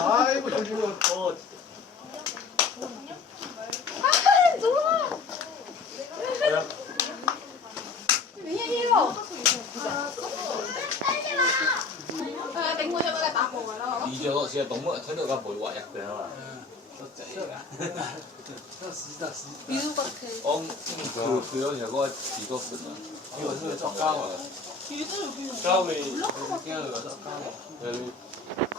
哎，我真真我，我。啊，走 啊！哎呀，你也要？啊、uh,，顶我一把来打过来了。二只落是啊，冻么？听到个梅挖入去啊嘛。嗯。这这这。有我，我，我有条歌，自个唱的。你有没唱过？唱了，